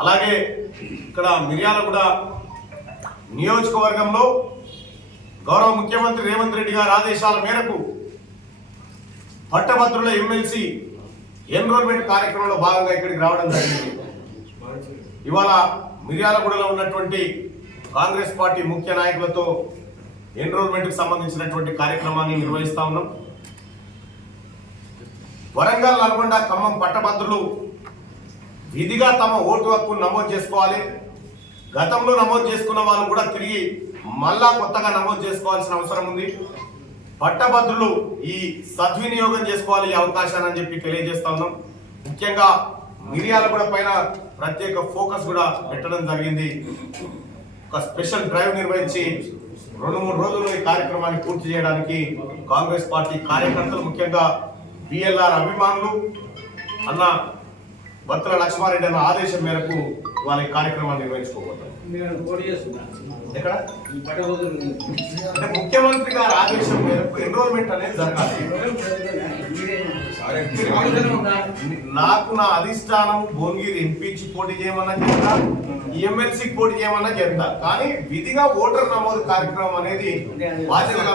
అలాగే ఇక్కడ మిర్యాలగూడ నియోజకవర్గంలో గౌరవ ముఖ్యమంత్రి రేవంత్ రెడ్డి గారి ఆదేశాల మేరకు పట్టభద్రుల ఎమ్మెల్సీ ఎన్రోల్మెంట్ కార్యక్రమంలో భాగంగా ఇక్కడికి రావడం జరిగింది. ఇవాళ మిర్యాలగూడలో ఉన్నటువంటి కాంగ్రెస్ పార్టీ ముఖ్య నాయకులతో ఎన్రోల్మెంట్ కు సంబంధించినటువంటి కార్యక్రమాన్ని నిర్వహిస్తా ఉన్నాం. వరంగల్, నల్గొండ, ఖమ్మం పట్టభద్రులు విధిగా తమ ఓటు హక్కును నమోదు చేసుకోవాలి. గతంలో నమోదు చేసుకున్న వాళ్ళు కూడా తిరిగి మళ్ళా కొత్తగా నమోదు చేసుకోవాల్సిన అవసరం ఉంది. పట్టభద్రులు ఈ సద్వినియోగం చేసుకోవాలి ఈ అవకాశాన్ని అని చెప్పి తెలియజేస్తా ఉన్నాం. ముఖ్యంగా మిర్యాలగూడ పైన ప్రత్యేక ఫోకస్ కూడా పెట్టడం జరిగింది. ఒక స్పెషల్ డ్రైవ్ నిర్వహించి 2-3 రోజుల్లో ఈ కార్యక్రమాన్ని పూర్తి చేయడానికి కాంగ్రెస్ పార్టీ కార్యకర్తలు, ముఖ్యంగా బిఎల్ఆర్ అభిమానులు అన్న బత్తుల లక్ష్మారెడ్డి అన్న ఆదేశం మేరకు వాళ్ళ కార్యక్రమాన్ని నిర్వహించుకోబోతారు. ఎక్కడ అంటే ముఖ్యమంత్రి గారి ఆదేశం మేరకు ఎన్రోల్మెంట్ అనేది జరగాలి. నాకు నా అధిష్టానం భువనగిరి ఎంపీకి పోటీ చేయమన్నా చేస్తా, ఎమ్మెల్సీకి పోటీ చేయమన్నా చేస్తా, కానీ విధిగా ఓటర్ నమోదు కార్యక్రమం అనేది బాధ్యత.